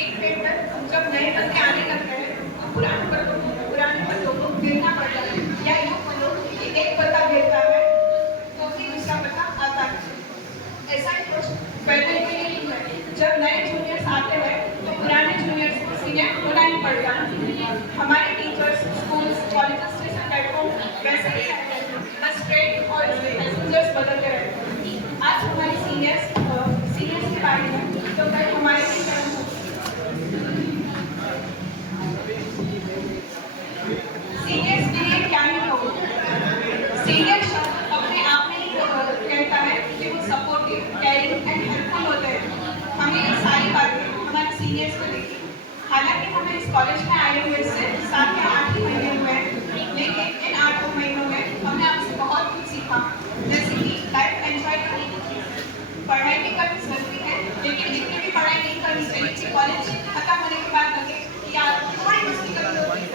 एक पेपर जब नए बन के आने लगते हैं तो पुराने पत्तों को गिरना पड़ता है या यूँ बोलो कि एक पत्ता गिरता है तो भी दूसरा पत्ता आता है। ऐसा ही कुछ पहले के लिए नहीं है। जब नए जूनियर्स आते हैं तो पुराने जूनियर्स को सीनियर होना ही पड़ता है। हमारे टीचर्स स्कूल्स कॉलेजेस जैसे प्लेटफॉर्म वैसे ही रहते हैं, बस ट्रेन और पैसेंजर्स बदलते रहते हैं। आज हमारे सीनियर्स के बारे में तो कल हमारे सीनियर्स के लिए क्या ही कहूँ। सीनियर शब्द अपने आप में ही कहता है कि वो सपोर्टिव, केयरिंग एंड हेल्पफुल होते हैं। हमें ये सारी बातें हमारे सीनियर्स को देखी। हालांकि हमें इस कॉलेज में आए हुए सिर्फ 7 या 8 ही महीने हुए हैं, लेकिन इन 8 महीनों में हमने आपसे बहुत कुछ सीखा, जैसे कि लाइफ एंजॉय करने की चीज़। पढ़ाई भी करनी जरूरी है, लेकिन इतनी भी पढ़ाई नहीं करनी चाहिए कि कॉलेज खत्म होने के बाद लगे कि यार थोड़ी मस्ती करनी होती है।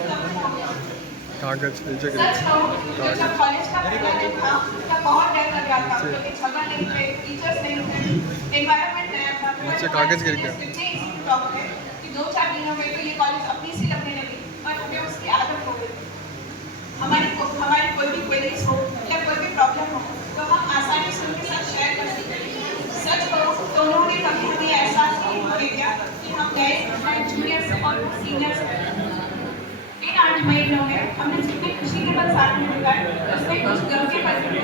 कागज सच कहूं तो जब कॉलेज का पहला दिन था तब बहुत डर लग रहा था, क्योंकि जगह नहीं थे, टीचर्स नहीं थे, एनवायरनमेंट नया था। नीचे कागज गिर गया। इतने इजी टॉप थे कि 2-4 दिनों में तो ये कॉलेज अपनी सी लगने लगी और हमें उसकी आदत हो गई। हमारी कोई भी क्वेरीज हो या कोई भी प्रॉब्लम हो तो हम आसानी से उनके साथ शेयर कर सकते हैं। सच कहूं तो उन्होंने कभी हमें एहसास नहीं किया कि हम नए जूनियर से और सीनियर से। 8 महीनों में हमने जितनी खुशी के पल साथ में बिताए उसमें कुछ गम के पल भी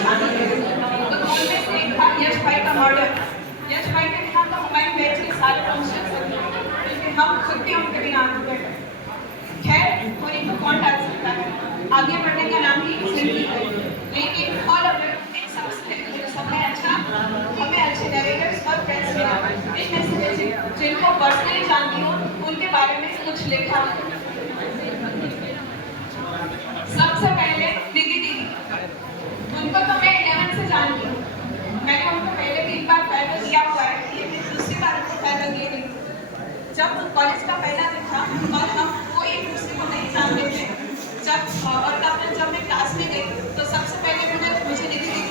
शामिल थे। तो उनमें से एक था यश भाई का मर्डर। यश भाई के बिना तो हमारी बैच के सारे फंक्शन सकते, क्योंकि हम खुद भी उनके बिना अधूरे हैं। खैर होने को कौन टाल सकता है, आगे बढ़ने का नाम ही जिंदगी है। लेकिन ऑल ऑफ इन सबसे हमें अच्छे डायरेक्टर्स और फ्रेंड्स मिला। इनमें से जिनको पर्सनली जानती हूँ उनके बारे में कुछ लिखा। सबसे पहले दीदी, उनको तो मैं 11 से जानती हूँ। मैंने उनको पहले भी एक बार फेयरवेल किया हुआ है, लेकिन दूसरी बार उनको फेयरवेल दी नहीं। जब कॉलेज का पहला दिन था और हम कोई एक दूसरे को नहीं जानते थे, जब मैं क्लास में गई तो सबसे पहले मुझे दीदी दिखी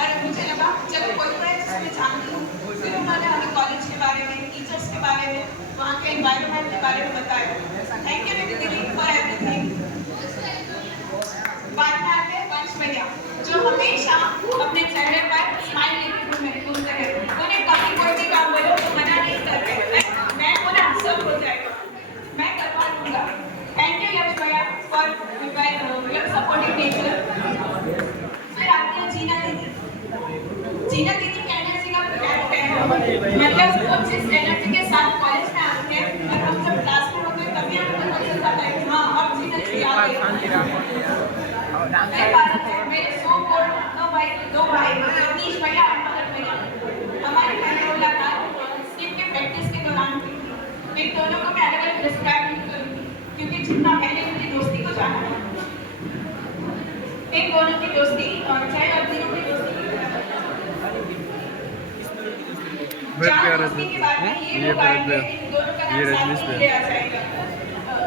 और मुझे लगा जब कोई मैं जिसमें जानती हूँ। फिर उन्होंने हमें कॉलेज के बारे में, टीचर्स के बारे में, वहाँ के एनवायरनमेंट के बारे में बताया। थैंक यू दीदी फॉर एवरीथिंग। बाद में आते हैं वंश भैया, जो हमेशा अपने चेहरे पर स्माइल लेके घूमते हैं। उन्हें कभी कोई भी काम बोलो तो मना नहीं करते। मैं बोला सब हो जाएगा, मैं करवा लूँगा। थैंक यू यश भैया फॉर सपोर्टिंग नेचर। फिर आती है जीना दीदी का एनर्जी का मतलब वो जिस एनर्जी के साथ कॉलेज में आते हैं और हम जब क्लास में होते हैं तभी हमें पता चलता है हाँ अब जीना दीदी आ गई। मेरे सो दो भाई रतीश भैया और मगध भैया हमारी पहली मुलाकात स्किप के प्रैक्टिस के दौरान हुई थी। इन दोनों को मैं अलग-अलग डिस्क्राइब नहीं करूँगी, क्योंकि जितना मैंने उनकी दोस्ती को जाना है, इन दोनों की दोस्ती और चाहे अब तीनों की दोस्ती के बारे में ये बताएंगे। इन दोनों का नाम साथ में लिया जाएगा।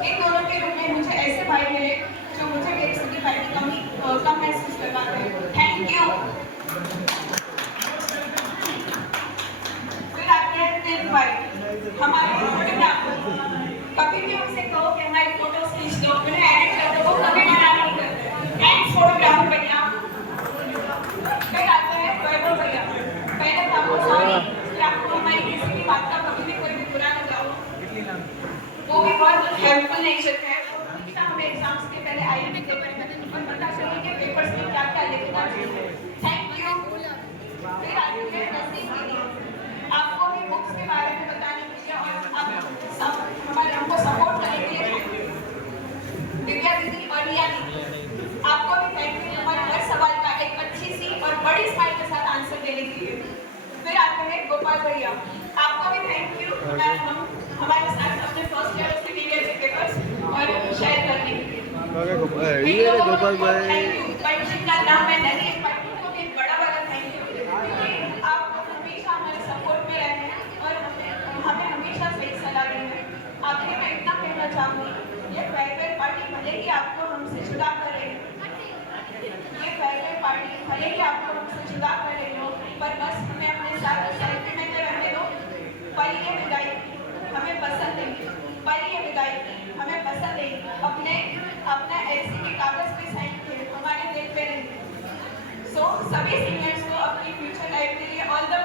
इन दोनों के रूप में मुझे ऐसे भाई मिले जो मुझे मेरे सगे भाई की कमी कम महसूस करवाते हैं। Thank you. फिर आते हैं तेज भाई, हमारे फोटोग्राफर। कभी भी उनसे कहो कि हमारी फोटोज खींच दो, उन्हें एडिट कर दो, वो कभी मना नहीं करते। थैंक्स फोटोग्राफर भैया। फिर आता है वैभव भैया। पहले तो आपको सॉरी कि आपको हमारी किसी की बात का कभी भी कोई भी बुरा लगा हो। वो भी बहुत हेल्पफुल नेचर है, हमें एग्जाम है गोपाल भैया, आपको भी थैंक यू हमारे साथ अपने फर्स्ट ईयर और सेकेंड ईयर के पेपर्स और शेयर करने के लिए। ये है गोपाल भाई। थैंक यू, बट जिनका नाम मैं नहीं ले पाई उनको भी एक बड़ा थैंक यू, क्योंकि आप हमेशा हमारे सपोर्ट में रहे हैं और हमें हमेशा सही सलाह दी है। आखिर में इतना कहना चाहूँगी, ये फेयरवेल पार्टी भले ही आपको हमसे जुदा कर रही है, ये फेयरवेल पार्टी भले ही आपको हमसे जुदा कर रही हो, पर बस हमें अपने साथ सेल्फी में तो रहने दो। पर ये विदाई हमें पसंद नहीं, पर ये विदाई हमें पसंद नहीं। अपना एलसी के कागज पे साइन किए, हमारे दिल पे नहीं। सो सभी सीनियर्स को अपनी फ्यूचर लाइफ के लिए ऑल द